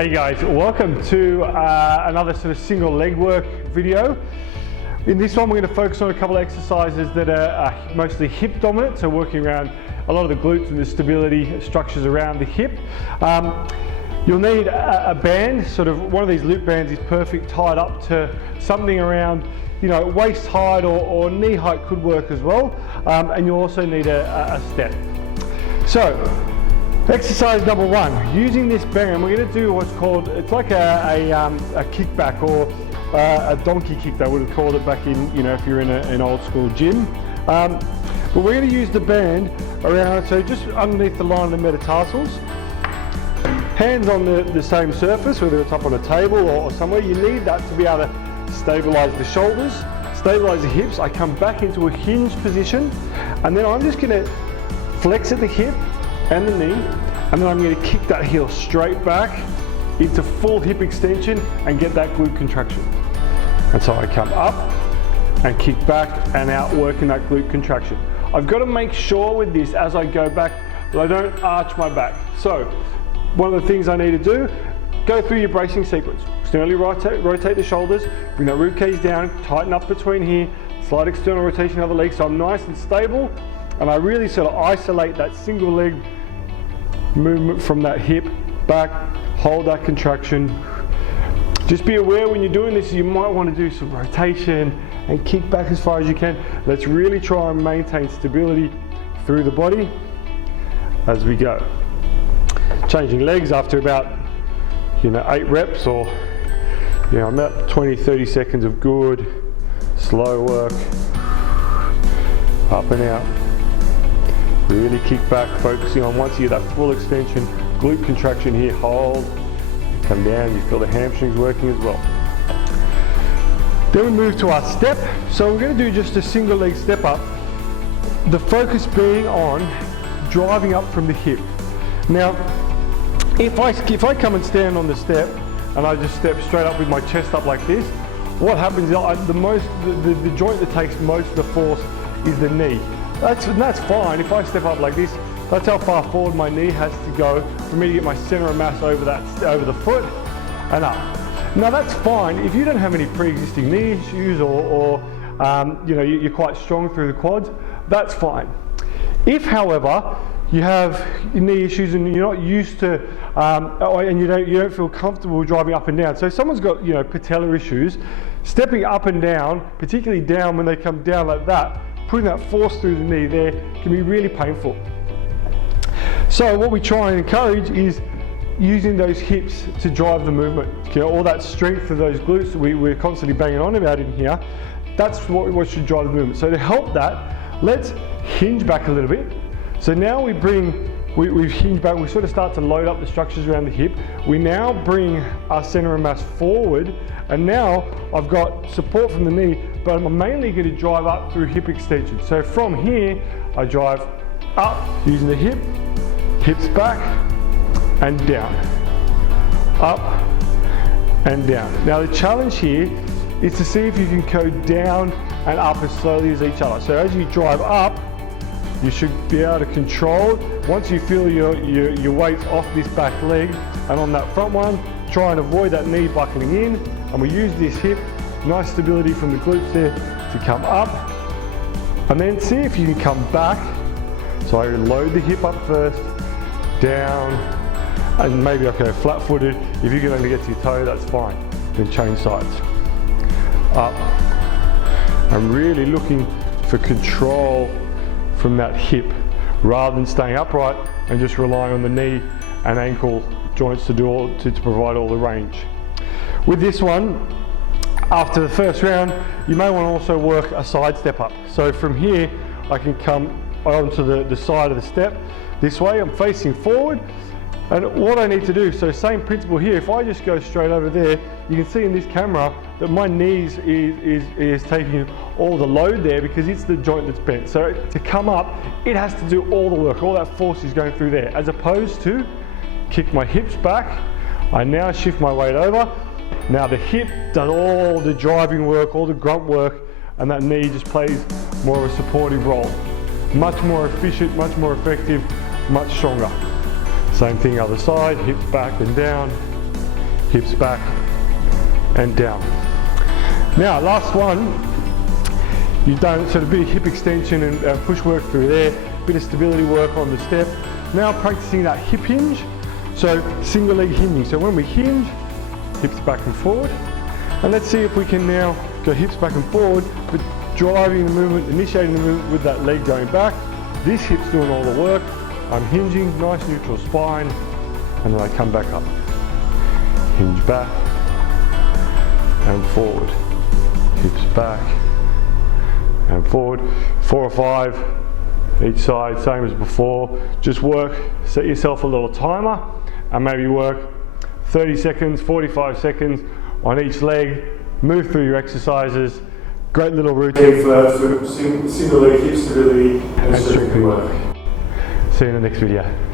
Hey guys, welcome to another sort of single leg work video. In this one we're going to focus on a couple of exercises that are mostly hip dominant, so working around a lot of the glutes and the stability structures around the hip. You'll need a band, sort of one of these loop bands is perfect, tied up to something around, you know, waist height or knee height could work as well. And you'll also need a step. So, exercise number one, using this band, we're going to do what's called, it's like a kickback or a donkey kick, they would have called it back in, you know, if you're in an old school gym. But we're going to use the band around, so just underneath the line of the metatarsals, hands on the same surface, whether it's up on a table or somewhere. You need that to be able to stabilize the shoulders, stabilize the hips. I come back into a hinge position, and then I'm just going to flex at the hip and the knee, and then I'm going to kick that heel straight back into full hip extension and get that glute contraction. And so I come up and kick back and out, working that glute contraction. I've got to make sure with this as I go back that I don't arch my back. So one of the things I need to do, go through your bracing sequence. Externally rotate the shoulders, bring that rib cage down, tighten up between here, slight external rotation of the leg so I'm nice and stable, and I really sort of isolate that single leg movement from that hip back, hold that contraction. Just be aware when you're doing this, you might want to do some rotation and kick back as far as you can. Let's really try and maintain stability through the body as we go. Changing legs after about, 8 reps, or about 20-30 seconds of good slow work, up and out. Really kick back, focusing on once you get that full extension, glute contraction here, hold, come down, you feel the hamstrings working as well. Then we move to our step. So we're going to do just a single leg step up, the focus being on driving up from the hip. Now, if I come and stand on the step and I just step straight up with my chest up like this, what happens is the joint that takes most of the force is the knee. That's fine. If I step up like this, that's how far forward my knee has to go for me to get my center of mass over the foot and up. Now that's fine if you don't have any pre-existing knee issues or you're quite strong through the quads. That's fine. If, however, you have knee issues and you're not used to, and you don't feel comfortable driving up and down. So if someone's got patellar issues, stepping up and down, particularly down when they come down like that, putting that force through the knee there can be really painful. So what we try and encourage is using those hips to drive the movement. All that strength of those glutes that we're constantly banging on about in here, that's what should drive the movement. So to help that, let's hinge back a little bit. So now we've hinged back, we sort of start to load up the structures around the hip. We now bring our center of mass forward, and now I've got support from the knee, but I'm mainly going to drive up through hip extension. So from here, I drive up using the hips back and down, up and down. Now the challenge here is to see if you can go down and up as slowly as each other. So as you drive up, you should be able to control. Once you feel your weight's off this back leg and on that front one, try and avoid that knee buckling in. And we use this hip, nice stability from the glutes there to come up. And then see if you can come back. So I load the hip up first, down, and maybe I go flat-footed. If you can only get to your toe, that's fine. Then change sides. Up. I'm really looking for control from that hip rather than staying upright and just relying on the knee and ankle joints to provide all the range. With this one, after the first round, you may want to also work a side step up. So from here, I can come onto the side of the step. This way, I'm facing forward. And what I need to do, so same principle here, if I just go straight over there, you can see in this camera that my knees is taking all the load there because it's the joint that's bent. So to come up, it has to do all the work, all that force is going through there, as opposed to kick my hips back, I now shift my weight over. Now the hip does all the driving work, all the grunt work, and that knee just plays more of a supportive role. Much more efficient, much more effective, much stronger. Same thing other side, hips back and down, hips back and down. Now last one, you've done sort of a bit of hip extension and push work through there, bit of stability work on the step. Now practicing that hip hinge, so single leg hinging. So when we hinge, hips back and forward. And let's see if we can now go hips back and forward, but driving the movement, initiating the movement with that leg going back. This hip's doing all the work. I'm hinging, nice neutral spine, and then I come back up. Hinge back and forward. Hips back and forward. 4 or 5 each side, same as before. Just work, set yourself a little timer, and maybe work 30 seconds, 45 seconds on each leg. Move through your exercises. Great little routine for single leg hip stability and strengthening work. See you in the next video.